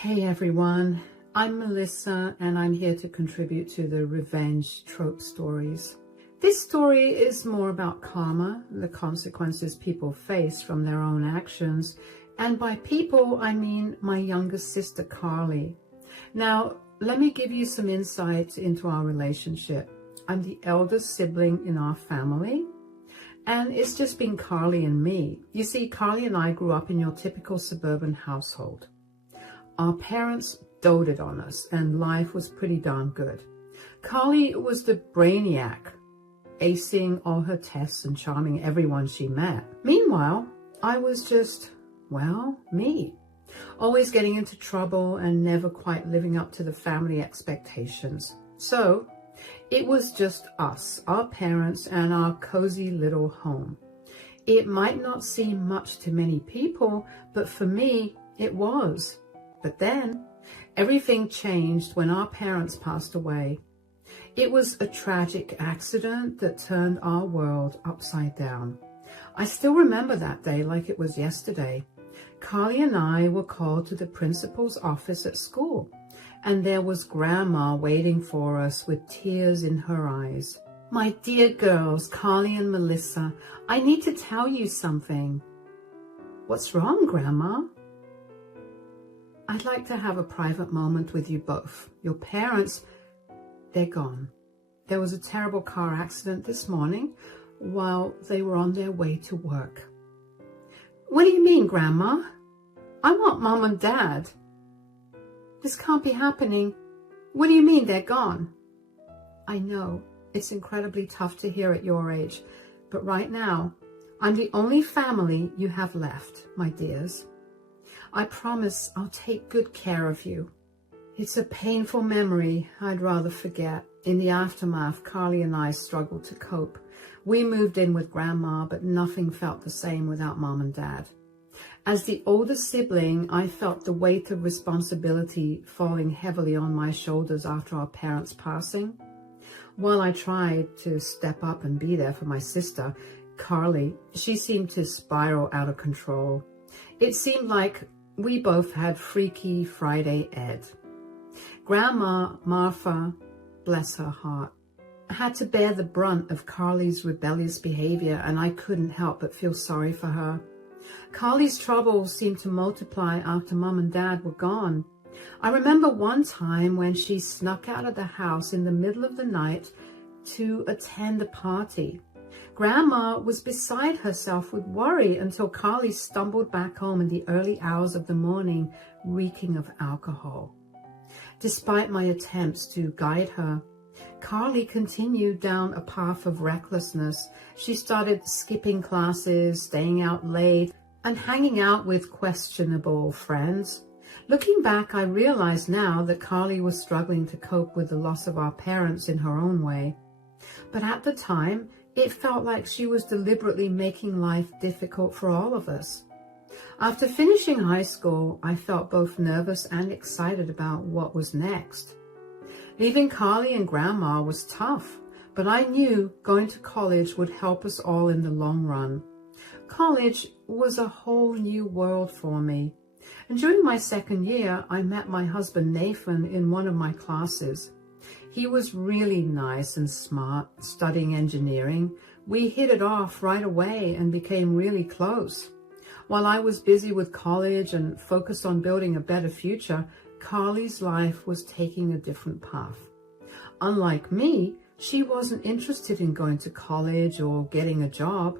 Hey everyone, I'm Melissa and I'm here to contribute to the revenge trope stories. This story is more about karma, the consequences people face from their own actions, and by people I mean my younger sister Carly. Now, let me give you some insight into our relationship. I'm the eldest sibling in our family, and it's just been Carly and me. You see, Carly and I grew up in your typical suburban household. Our parents doted on us and life was pretty darn good. Carly was the brainiac, acing all her tests and charming everyone she met. Meanwhile, I was just, well, me. Always getting into trouble and never quite living up to the family expectations. So, it was just us, our parents, and our cozy little home. It might not seem much to many people, but for me, it was. But then, everything changed when our parents passed away. It was a tragic accident that turned our world upside down. I still remember that day like it was yesterday. Carly and I were called to the principal's office at school, and there was Grandma waiting for us with tears in her eyes. "My dear girls, Carly and Melissa, I need to tell you something." "What's wrong, Grandma?" "I'd like to have a private moment with you both. Your parents, they're gone. There was a terrible car accident this morning while they were on their way to work." "What do you mean, Grandma? I want Mom and Dad." "This can't be happening. What do you mean they're gone?" "I know, it's incredibly tough to hear at your age, but right now, I'm the only family you have left, my dears. I promise I'll take good care of you." It's a painful memory I'd rather forget. In the aftermath, Carly and I struggled to cope. We moved in with Grandma, but nothing felt the same without Mom and Dad. As the oldest sibling, I felt the weight of responsibility falling heavily on my shoulders after our parents' passing. While I tried to step up and be there for my sister, Carly, she seemed to spiral out of control. It seemed like we both had Freaky Friday Ed. Grandma Martha, bless her heart, had to bear the brunt of Carly's rebellious behavior, and I couldn't help but feel sorry for her. Carly's troubles seemed to multiply after Mom and Dad were gone. I remember one time when she snuck out of the house in the middle of the night to attend a party. Grandma was beside herself with worry until Carly stumbled back home in the early hours of the morning, reeking of alcohol. Despite my attempts to guide her, Carly continued down a path of recklessness. She started skipping classes, staying out late, and hanging out with questionable friends. Looking back, I realize now that Carly was struggling to cope with the loss of our parents in her own way. But at the time, it felt like she was deliberately making life difficult for all of us. After finishing high school, I felt both nervous and excited about what was next. Leaving Carly and Grandma was tough, but I knew going to college would help us all in the long run. College was a whole new world for me. And during my second year, I met my husband Nathan in one of my classes. He was really nice and smart, studying engineering. We hit it off right away and became really close. While I was busy with college and focused on building a better future, Carly's life was taking a different path. Unlike me, she wasn't interested in going to college or getting a job.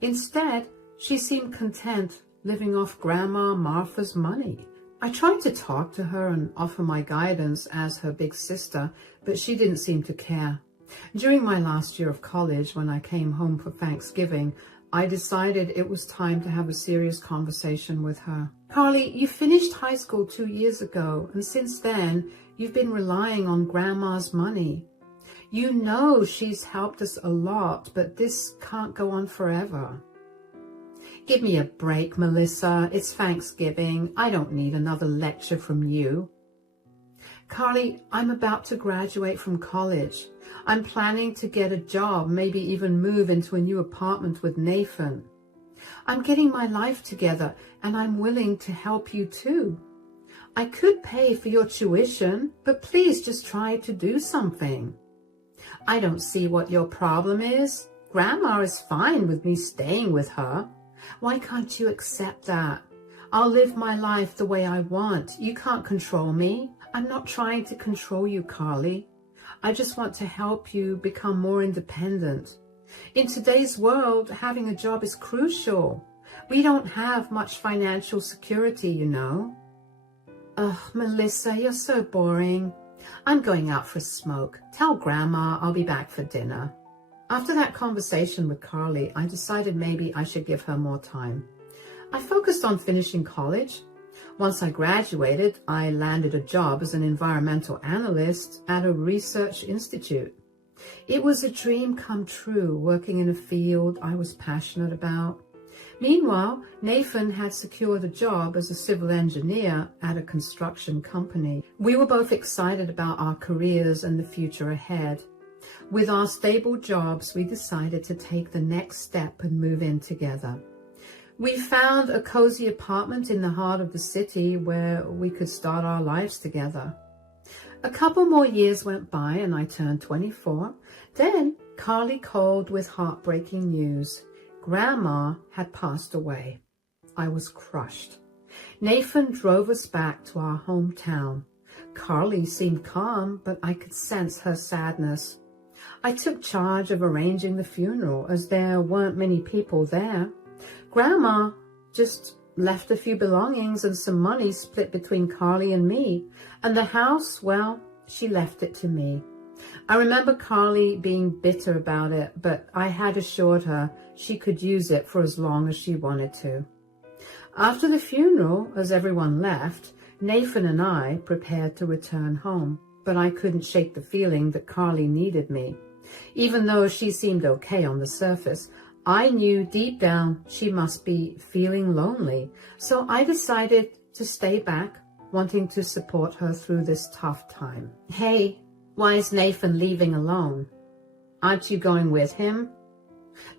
Instead, she seemed content living off Grandma Martha's money. I tried to talk to her and offer my guidance as her big sister, but she didn't seem to care. During my last year of college, when I came home for Thanksgiving, I decided it was time to have a serious conversation with her. "Carly, you finished high school 2 years ago, and since then, you've been relying on Grandma's money. You know she's helped us a lot, but this can't go on forever." "Give me a break, Melissa. It's Thanksgiving. I don't need another lecture from you." "Carly, I'm about to graduate from college. I'm planning to get a job, maybe even move into a new apartment with Nathan. I'm getting my life together, and I'm willing to help you too. I could pay for your tuition, but please just try to do something. I don't see what your problem is. Grandma is fine with me staying with her. Why can't you accept that? I'll live my life the way I want. You can't control me. I'm not trying to control you, Carly. I just want to help you become more independent. In today's world, having a job is crucial. We don't have much financial security, you know. Ugh, Melissa, you're so boring. I'm going out for a smoke. Tell Grandma I'll be back for dinner. After that conversation with Carly, I decided maybe I should give her more time. I focused on finishing college. Once I graduated, I landed a job as an environmental analyst at a research institute. It was a dream come true, working in a field I was passionate about. Meanwhile, Nathan had secured a job as a civil engineer at a construction company. We were both excited about our careers and the future ahead. With our stable jobs, we decided to take the next step and move in together. We found a cozy apartment in the heart of the city where we could start our lives together. A couple more years went by and I turned 24. Then Carly called with heartbreaking news. Grandma had passed away. I was crushed. Nathan drove us back to our hometown. Carly seemed calm, but I could sense her sadness. I took charge of arranging the funeral as there weren't many people there. Grandma just left a few belongings and some money split between Carly and me. And the house, well, she left it to me. I remember Carly being bitter about it, but I had assured her she could use it for as long as she wanted to. After the funeral, as everyone left, Nathan and I prepared to return home, but I couldn't shake the feeling that Carly needed me. Even though she seemed okay on the surface, I knew deep down she must be feeling lonely, so I decided to stay back, wanting to support her through this tough time. Hey, why is Nathan leaving alone? Aren't you going with him?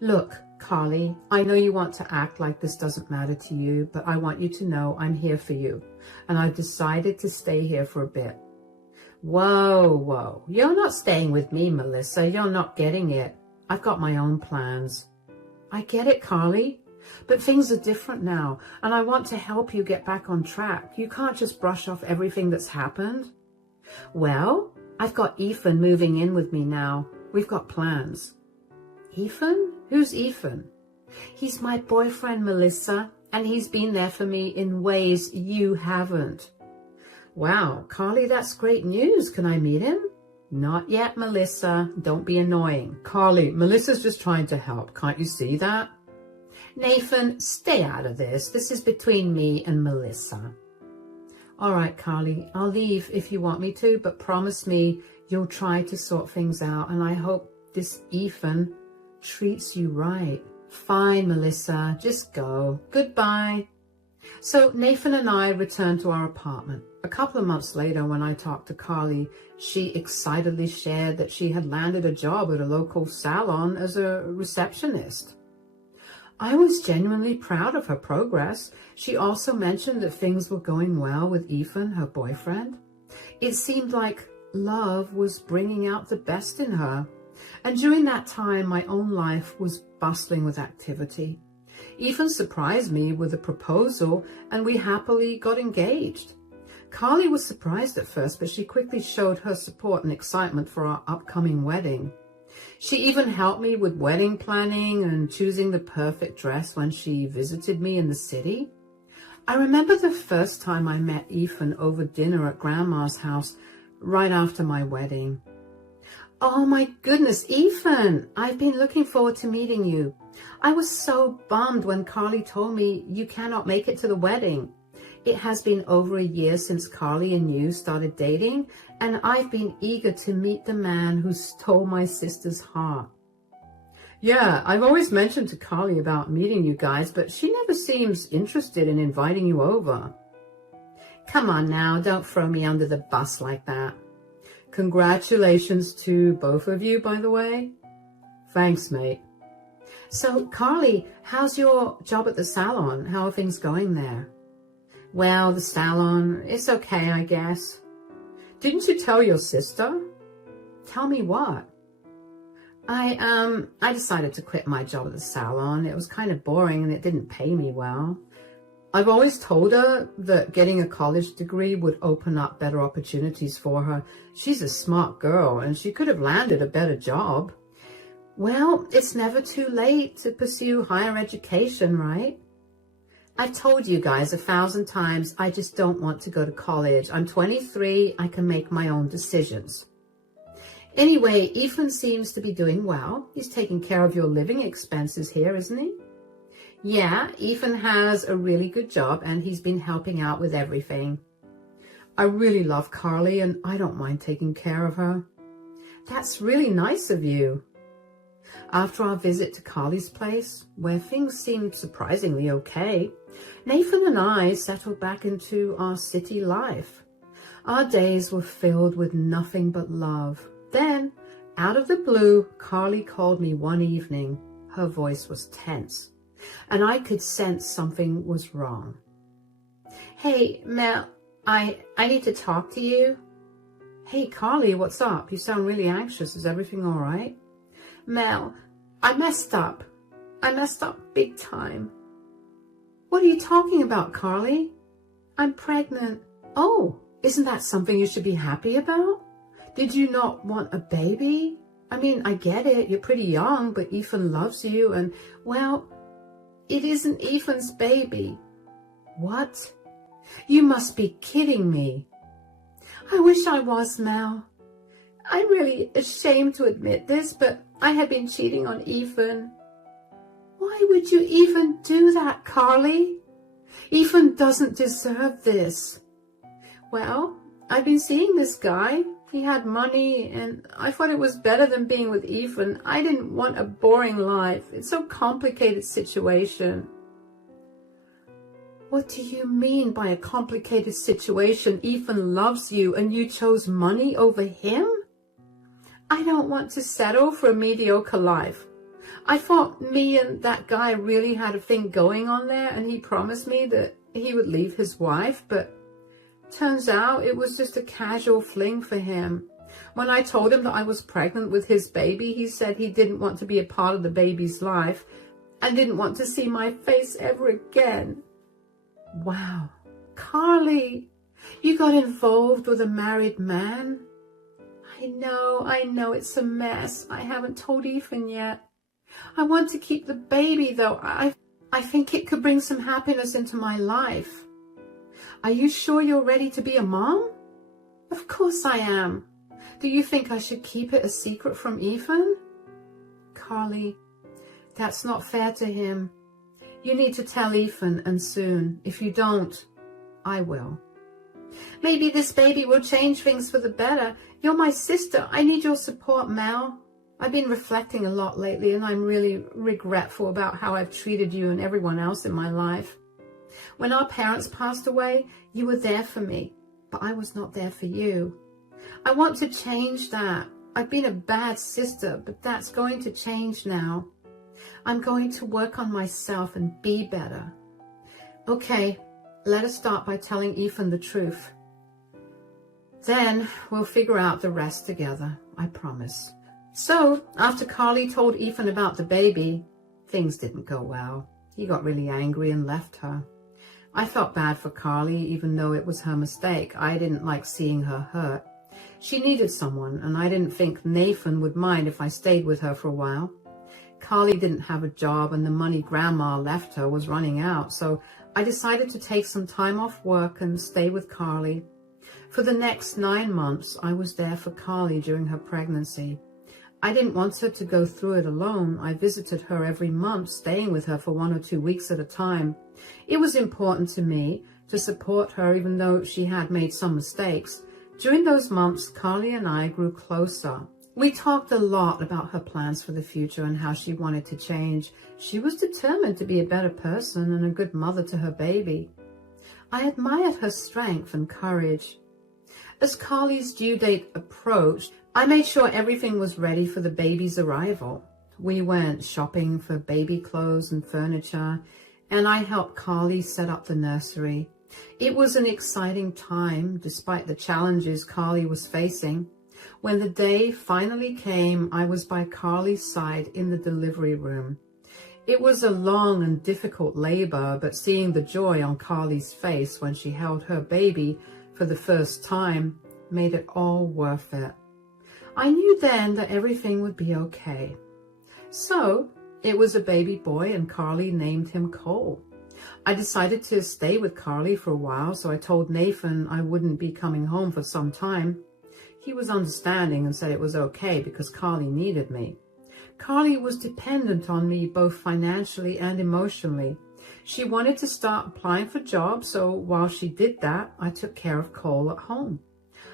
Look, Carly, I know you want to act like this doesn't matter to you, but I want you to know I'm here for you, and I've decided to stay here for a bit. Whoa, you're not staying with me, Melissa. You're not getting it. I've got my own plans. I get it, Carly, but things are different now, and I want to help you get back on track. You can't just brush off everything that's happened. Well, I've got Ethan moving in with me now. We've got plans. Ethan? Who's Ethan? He's my boyfriend, Melissa, and he's been there for me in ways you haven't. Wow, Carly, that's great news. Can I meet him? Not yet, Melissa. Don't be annoying. Carly, Melissa's just trying to help. Can't you see that? Nathan, stay out of this. This is between me and Melissa. All right, Carly, I'll leave if you want me to, but promise me you'll try to sort things out, and I hope this Ethan treats you right. Fine, Melissa, just go. Goodbye. So Nathan and I returned to our apartment. A couple of months later, when I talked to Carly, she excitedly shared that she had landed a job at a local salon as a receptionist. I was genuinely proud of her progress. She also mentioned that things were going well with Ethan, her boyfriend. It seemed like love was bringing out the best in her. And during that time, my own life was bustling with activity. Ethan surprised me with a proposal, and we happily got engaged. Carly was surprised at first, but she quickly showed her support and excitement for our upcoming wedding. She even helped me with wedding planning and choosing the perfect dress when she visited me in the city. I remember the first time I met Ethan over dinner at Grandma's house right after my wedding. Oh my goodness, Ethan, I've been looking forward to meeting you. I was so bummed when Carly told me you cannot make it to the wedding. It has been over a year since Carly and you started dating, and I've been eager to meet the man who stole my sister's heart. Yeah, I've always mentioned to Carly about meeting you guys, but she never seems interested in inviting you over. Come on now, don't throw me under the bus like that. Congratulations to both of you, by the way. Thanks, mate. So, Carly, how's your job at the salon? How are things going there? Well, the salon, it's okay, I guess. Didn't you tell your sister? Tell me what? I decided to quit my job at the salon. It was kind of boring and it didn't pay me well. I've always told her that getting a college degree would open up better opportunities for her. She's a smart girl and she could have landed a better job. Well, it's never too late to pursue higher education, right? I've told you guys 1,000 times, I just don't want to go to college. I'm 23, I can make my own decisions. Anyway, Ethan seems to be doing well. He's taking care of your living expenses here, isn't he? Yeah, Ethan has a really good job and he's been helping out with everything. I really love Carly and I don't mind taking care of her. That's really nice of you. After our visit to Carly's place, where things seemed surprisingly okay, Nathan and I settled back into our city life. Our days were filled with nothing but love. Then, out of the blue, Carly called me one evening. Her voice was tense, and I could sense something was wrong. Hey, Mel, I need to talk to you. Hey, Carly, what's up? You sound really anxious. Is everything all right? Mel, I messed up. I messed up big time. What are you talking about, Carly? I'm pregnant. Oh, isn't that something you should be happy about? Did you not want a baby? I mean, I get it. You're pretty young, but Ethan loves you and, well, it isn't Ethan's baby. What? You must be kidding me. I wish I was, Mel. I'm really ashamed to admit this, but I had been cheating on Ethan. Why would you even do that, Carly? Ethan doesn't deserve this. Well, I've been seeing this guy. He had money, and I thought it was better than being with Ethan. I didn't want a boring life. It's so complicated situation. What do you mean by a complicated situation? Ethan loves you, and you chose money over him? I don't want to settle for a mediocre life. I thought me and that guy really had a thing going on there, and he promised me that he would leave his wife, but turns out it was just a casual fling for him. When I told him that I was pregnant with his baby, he said he didn't want to be a part of the baby's life and didn't want to see my face ever again. Wow, Carly, you got involved with a married man? I know, it's a mess. I haven't told Ethan yet. I want to keep the baby, though. I think it could bring some happiness into my life. Are you sure you're ready to be a mom? Of course I am. Do you think I should keep it a secret from Ethan? Carly, that's not fair to him. You need to tell Ethan, and soon. If you don't, I will. Maybe this baby will change things for the better. You're my sister. I need your support, Mel. I've been reflecting a lot lately, and I'm really regretful about how I've treated you and everyone else in my life. When our parents passed away, you were there for me, but I was not there for you. I want to change that. I've been a bad sister, but that's going to change now. I'm going to work on myself and be better. Okay, let us start by telling Ethan the truth. Then we'll figure out the rest together, I promise. So, after Carly told Ethan about the baby, things didn't go well. He got really angry and left her. I felt bad for Carly, even though it was her mistake. I didn't like seeing her hurt. She needed someone, and I didn't think Nathan would mind if I stayed with her for a while. Carly didn't have a job, and the money Grandma left her was running out, so I decided to take some time off work and stay with Carly. For the next 9 months, I was there for Carly during her pregnancy. I didn't want her to go through it alone. I visited her every month, staying with her for 1 or 2 weeks at a time. It was important to me to support her, even though she had made some mistakes. During those months, Carly and I grew closer. We talked a lot about her plans for the future and how she wanted to change. She was determined to be a better person and a good mother to her baby. I admired her strength and courage. As Carly's due date approached, I made sure everything was ready for the baby's arrival. We went shopping for baby clothes and furniture, and I helped Carly set up the nursery. It was an exciting time, despite the challenges Carly was facing. When the day finally came, I was by Carly's side in the delivery room. It was a long and difficult labor, but seeing the joy on Carly's face when she held her baby for the first time made it all worth it. I knew then that everything would be okay. So it was a baby boy, and Carly named him Cole. I decided to stay with Carly for a while, so I told Nathan I wouldn't be coming home for some time. He was understanding and said it was okay because Carly needed me. Carly was dependent on me both financially and emotionally. She wanted to start applying for jobs, so while she did that, I took care of Cole at home.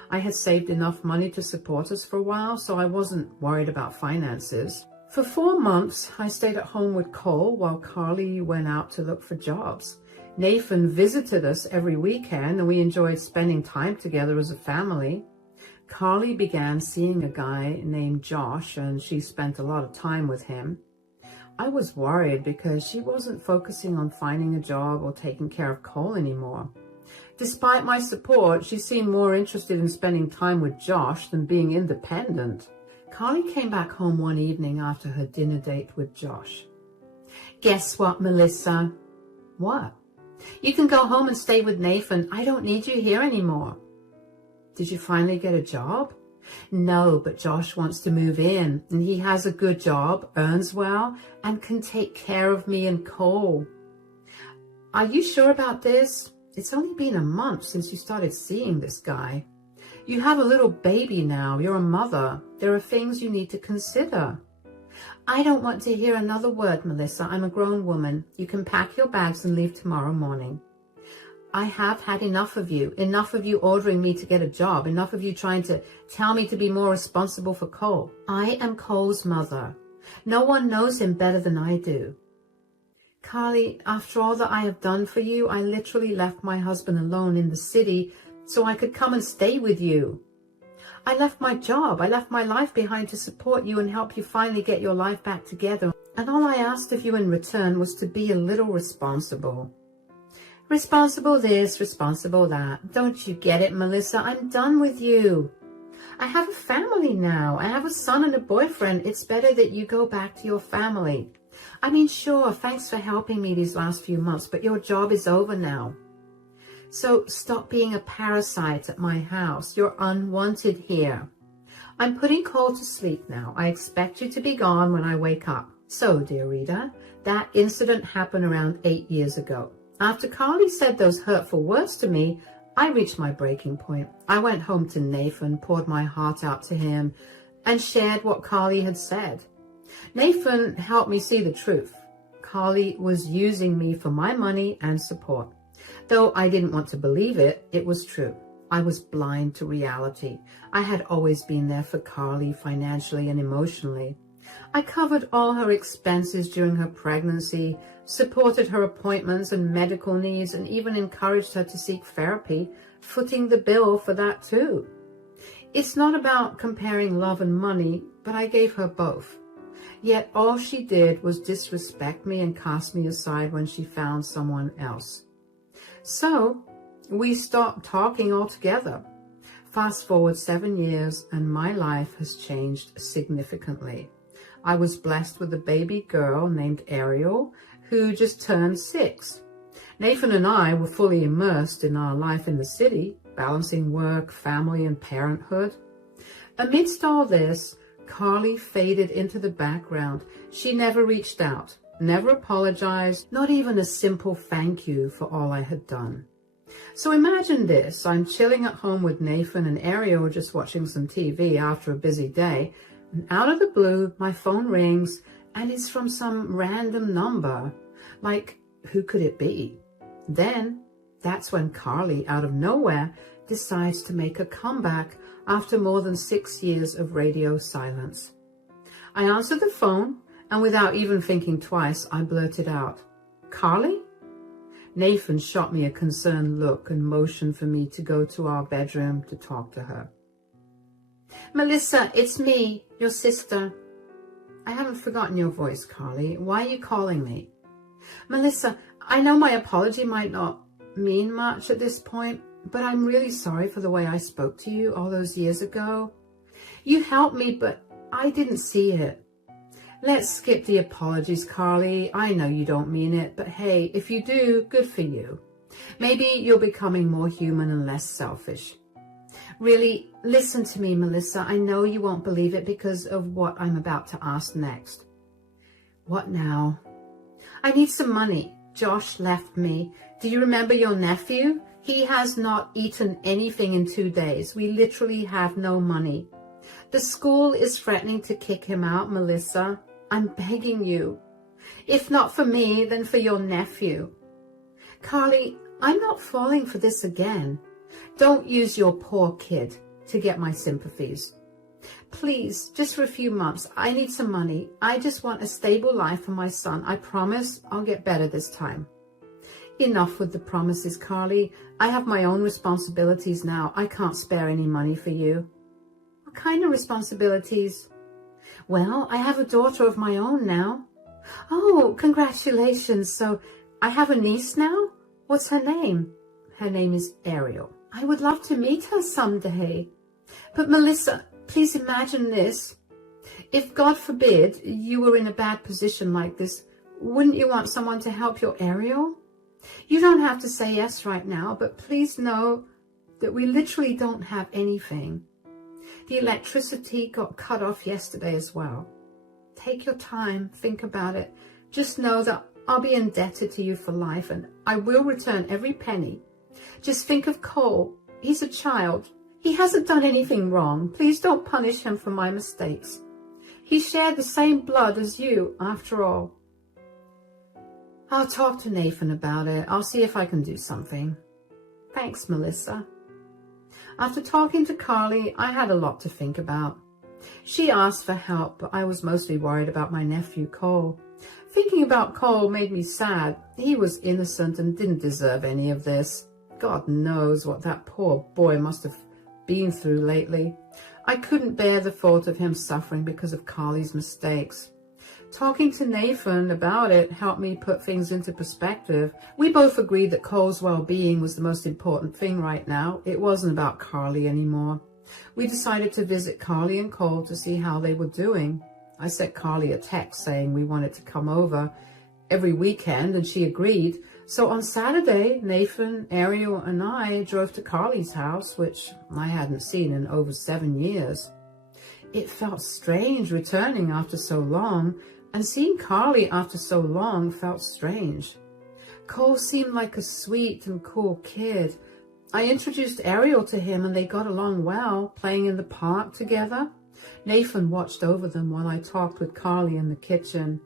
I had saved enough money to support us for a while, so I wasn't worried about finances. For 4 months, I stayed at home with Cole while Carly went out to look for jobs. Nathan visited us every weekend, and we enjoyed spending time together as a family. Carly began seeing a guy named Josh, and she spent a lot of time with him. I was worried because she wasn't focusing on finding a job or taking care of Cole anymore. Despite my support, she seemed more interested in spending time with Josh than being independent. Carly came back home one evening after her dinner date with Josh. "Guess what, Melissa?" "What?" "You can go home and stay with Nathan. I don't need you here anymore." "Did you finally get a job?" "No, but Josh wants to move in, and he has a good job, earns well, and can take care of me and Cole." "Are you sure about this? It's only been a month since you started seeing this guy. You have a little baby now. You're a mother. There are things you need to consider." "I don't want to hear another word, Melissa. I'm a grown woman. You can pack your bags and leave tomorrow morning." "I have had enough of you ordering me to get a job, enough of you trying to tell me to be more responsible for Cole. I am Cole's mother. No one knows him better than I do." "Carly, after all that I have done for you, I literally left my husband alone in the city so I could come and stay with you. I left my job, I left my life behind to support you and help you finally get your life back together. And all I asked of you in return was to be a little responsible." "Responsible this, responsible that. Don't you get it, Melissa? I'm done with you. I have a family now. I have a son and a boyfriend. It's better that you go back to your family. I mean, sure, thanks for helping me these last few months, but your job is over now. So stop being a parasite at my house. You're unwanted here. I'm putting Cole to sleep now. I expect you to be gone when I wake up." So, dear reader, that incident happened around 8 years ago. After Carly said those hurtful words to me, I reached my breaking point. I went home to Nathan, poured my heart out to him, and shared what Carly had said. Nathan helped me see the truth. Carly was using me for my money and support. Though I didn't want to believe it, it was true. I was blind to reality. I had always been there for Carly financially and emotionally. I covered all her expenses during her pregnancy, supported her appointments and medical needs, and even encouraged her to seek therapy, footing the bill for that too. It's not about comparing love and money, but I gave her both. Yet all she did was disrespect me and cast me aside when she found someone else. So we stopped talking altogether. Fast forward 7 years and my life has changed significantly. I was blessed with a baby girl named Ariel who just turned 6. Nathan and I were fully immersed in our life in the city, balancing work, family, and parenthood. Amidst all this, Carly faded into the background. She never reached out, never apologized, not even a simple thank you for all I had done. So imagine this, I'm chilling at home with Nathan and Ariel just watching some TV after a busy day, and out of the blue, my phone rings, and it's from some random number. Like, who could it be? Then, that's when Carly, out of nowhere, decides to make a comeback after more than 6 years of radio silence. I answered the phone, and without even thinking twice, I blurted out, "Carly?" Nathan shot me a concerned look and motioned for me to go to our bedroom to talk to her. "Melissa, it's me, your sister." "I haven't forgotten your voice, Carly. Why are you calling me?" "Melissa, I know my apology might not..." mean much at this point, but I'm really sorry for the way I spoke to you all those years ago. You helped me, but I didn't see it. Let's skip the apologies, Carly. I know you don't mean it, but hey, if you do, good for you. Maybe you're becoming more human and less selfish. Really, listen to me, Melissa. I know you won't believe it because of what I'm about to ask next. What now? I need some money. Josh left me. Do you remember your nephew? He has not eaten anything in 2 days. We literally have no money. The school is threatening to kick him out, Melissa. I'm begging you. If not for me, then for your nephew. Carly, I'm not falling for this again. Don't use your poor kid to get my sympathies. Please, just for a few months, I need some money. I just want a stable life for my son. I promise I'll get better this time. Enough with the promises, Carly. I have my own responsibilities now. I can't spare any money for you. What kind of responsibilities? Well, I have a daughter of my own now. Oh, congratulations. So I have a niece now? What's her name? Her name is Ariel. I would love to meet her someday. But Melissa, please imagine this. If, God forbid, you were in a bad position like this, wouldn't you want someone to help your Ariel? You don't have to say yes right now, but please know that we literally don't have anything. The electricity got cut off yesterday as well. Take your time, think about it. Just know that I'll be indebted to you for life and I will return every penny. Just think of Cole. He's a child. He hasn't done anything wrong. Please don't punish him for my mistakes. He shared the same blood as you, after all. I'll talk to Nathan about it. I'll see if I can do something. Thanks, Melissa. After talking to Carly, I had a lot to think about. She asked for help, but I was mostly worried about my nephew, Cole. Thinking about Cole made me sad. He was innocent and didn't deserve any of this. God knows what that poor boy must have been through lately. I couldn't bear the thought of him suffering because of Carly's mistakes. Talking to Nathan about it helped me put things into perspective. We both agreed that Cole's well-being was the most important thing right now. It wasn't about Carly anymore. We decided to visit Carly and Cole to see how they were doing. I sent Carly a text saying we wanted to come over every weekend, and she agreed. So on Saturday, Nathan, Ariel, and I drove to Carly's house, which I hadn't seen in over 7 years. It felt strange returning after so long, and seeing Carly after so long felt strange. Cole seemed like a sweet and cool kid. I introduced Ariel to him and they got along well, playing in the park together. Nathan watched over them while I talked with Carly in the kitchen.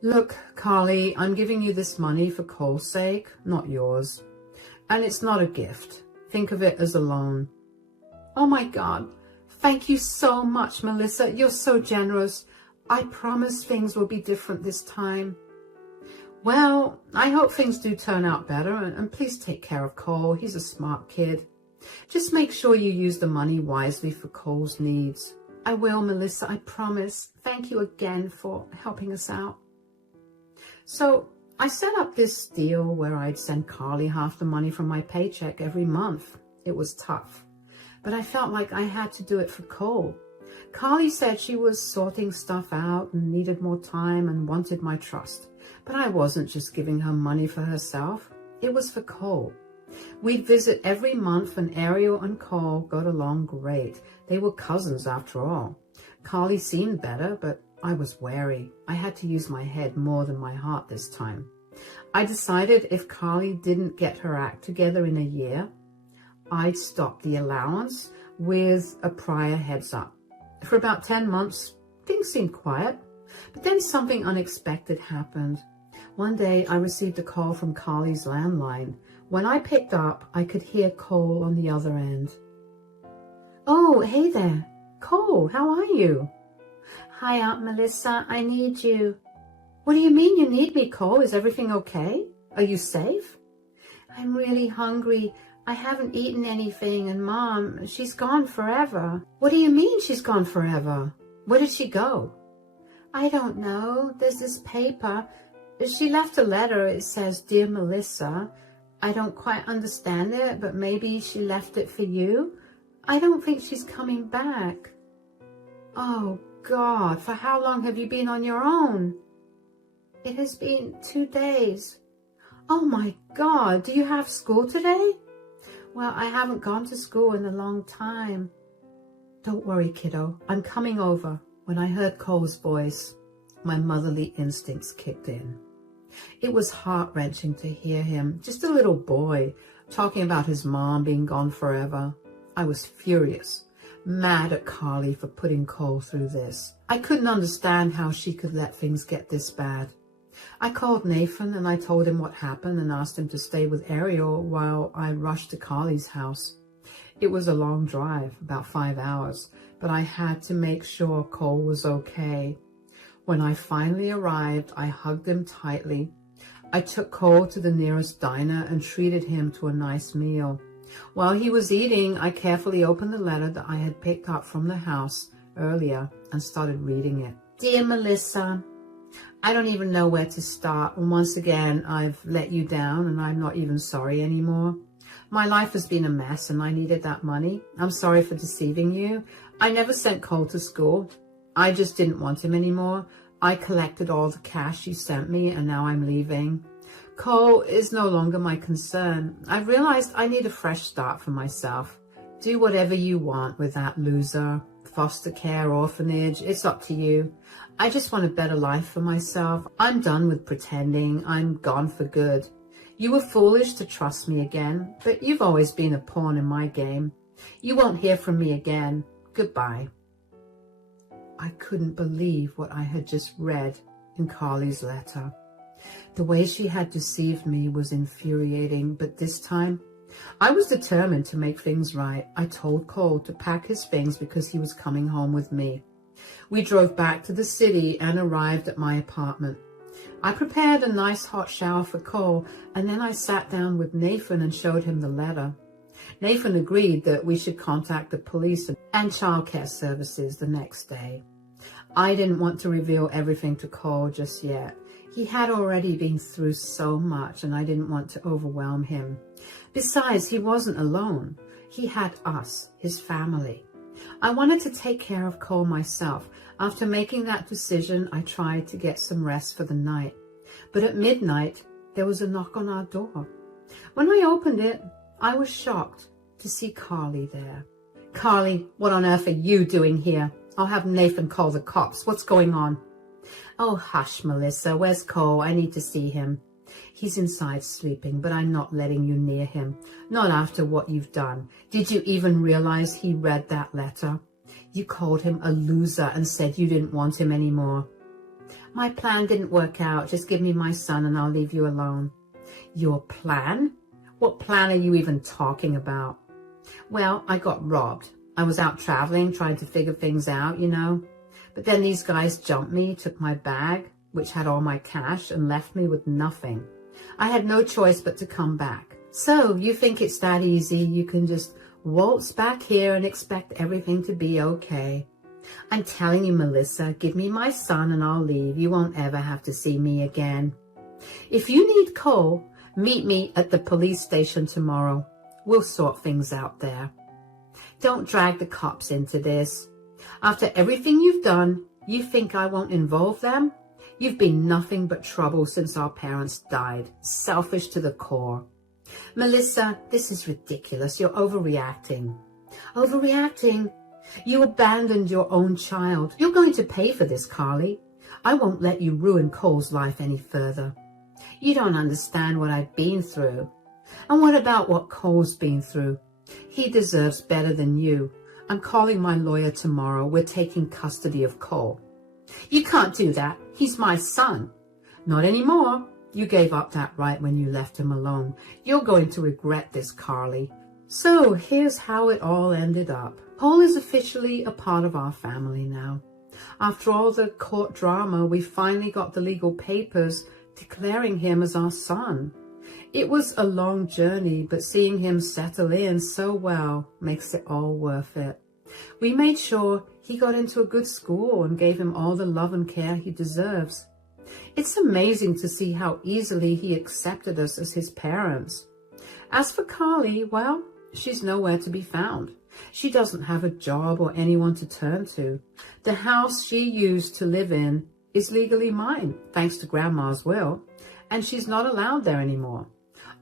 Look, Carly, I'm giving you this money for Cole's sake, not yours. And it's not a gift. Think of it as a loan. Oh my God. Thank you so much, Melissa. You're so generous. I promise things will be different this time. Well, I hope things do turn out better, and please take care of Cole. He's a smart kid. Just make sure you use the money wisely for Cole's needs. I will, Melissa, I promise. Thank you again for helping us out. So I set up this deal where I'd send Carly half the money from my paycheck every month. It was tough, but I felt like I had to do it for Cole. Carly said she was sorting stuff out and needed more time and wanted my trust. But I wasn't just giving her money for herself. It was for Cole. We'd visit every month and Ariel and Cole got along great. They were cousins after all. Carly seemed better, but I was wary. I had to use my head more than my heart this time. I decided if Carly didn't get her act together in a year, I'd stop the allowance with a prior heads up. For about 10 months, things seemed quiet, but then something unexpected happened. One day, I received a call from Carly's landline. When I picked up, I could hear Cole on the other end. Oh, hey there. Cole, how are you? Hi, Aunt Melissa. I need you. What do you mean you need me, Cole? Is everything okay? Are you safe? I'm really hungry. I haven't eaten anything, and Mom, she's gone forever. What do you mean she's gone forever? Where did she go? I don't know. There's this paper. She left a letter. It says, Dear Melissa, I don't quite understand it, but maybe she left it for you. I don't think she's coming back. Oh God, for how long have you been on your own? It has been 2 days. Oh my God, do you have school today? Well, I haven't gone to school in a long time. Don't worry, kiddo, I'm coming over. When I heard Cole's voice, my motherly instincts kicked in. It was heart-wrenching to hear him, just a little boy, talking about his mom being gone forever. I was furious, mad at Carly for putting Cole through this. I couldn't understand how she could let things get this bad. I called Nathan and I told him what happened and asked him to stay with Ariel while I rushed to Carly's house. It was a long drive, about 5 hours, but I had to make sure Cole was okay. When I finally arrived, I hugged him tightly. I took Cole to the nearest diner and treated him to a nice meal. While he was eating, I carefully opened the letter that I had picked up from the house earlier and started reading it. Dear Melissa, I don't even know where to start, and once again, I've let you down and I'm not even sorry anymore. My life has been a mess and I needed that money. I'm sorry for deceiving you. I never sent Cole to school. I just didn't want him anymore. I collected all the cash you sent me and now I'm leaving. Cole is no longer my concern. I realized I need a fresh start for myself. Do whatever you want with that loser. Foster care, orphanage, it's up to you. I just want a better life for myself. I'm done with pretending. I'm gone for good. You were foolish to trust me again, but you've always been a pawn in my game. You won't hear from me again. Goodbye. I couldn't believe what I had just read in Carly's letter. The way she had deceived me was infuriating, but this time I was determined to make things right. I told Cole to pack his things because he was coming home with me. We drove back to the city and arrived at my apartment. I prepared a nice hot shower for Cole, and then I sat down with Nathan and showed him the letter. Nathan agreed that we should contact the police and childcare services the next day. I didn't want to reveal everything to Cole just yet. He had already been through so much and I didn't want to overwhelm him. Besides, he wasn't alone. He had us, his family. I wanted to take care of Cole myself. After making that decision, I tried to get some rest for the night. But at midnight, there was a knock on our door. When I opened it, I was shocked to see Carly there. Carly, what on earth are you doing here? I'll have Nathan call the cops. What's going on? Oh, hush, Melissa. Where's Cole? I need to see him. He's inside sleeping, but I'm not letting you near him. Not after what you've done. Did you even realize he read that letter? You called him a loser and said you didn't want him anymore. My plan didn't work out. Just give me my son and I'll leave you alone. Your plan? What plan are you even talking about? Well, I got robbed. I was out traveling, trying to figure things out, you know. But then these guys jumped me, took my bag, which had all my cash, and left me with nothing. I had no choice but to come back. So you think it's that easy? You can just waltz back here and expect everything to be okay. I'm telling you, Melissa, give me my son and I'll leave. You won't ever have to see me again. If you need Cole, meet me at the police station tomorrow. We'll sort things out there. Don't drag the cops into this. After everything you've done, you think I won't involve them? You've been nothing but trouble since our parents died. Selfish to the core. Melissa, this is ridiculous. You're overreacting. Overreacting? You abandoned your own child. You're going to pay for this, Carly. I won't let you ruin Cole's life any further. You don't understand what I've been through. And what about what Cole's been through? He deserves better than you. I'm calling my lawyer tomorrow. We're taking custody of Cole. You can't do that. He's my son. Not anymore. You gave up that right when you left him alone. You're going to regret this, Carly. So here's how it all ended up. Cole is officially a part of our family now. After all the court drama, we finally got the legal papers declaring him as our son. It was a long journey, but seeing him settle in so well makes it all worth it. We made sure he got into a good school and gave him all the love and care he deserves. It's amazing to see how easily he accepted us as his parents. As for Carly, well, she's nowhere to be found. She doesn't have a job or anyone to turn to. The house she used to live in is legally mine, thanks to Grandma's will, and she's not allowed there anymore.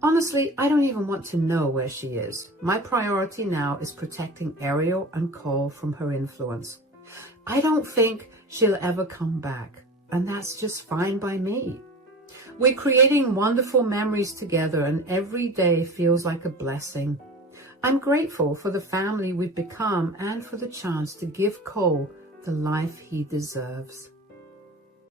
Honestly, I don't even want to know where she is. My priority now is protecting Ariel and Cole from her influence. I don't think she'll ever come back, and that's just fine by me. We're creating wonderful memories together, and every day feels like a blessing. I'm grateful for the family we've become and for the chance to give Cole the life he deserves.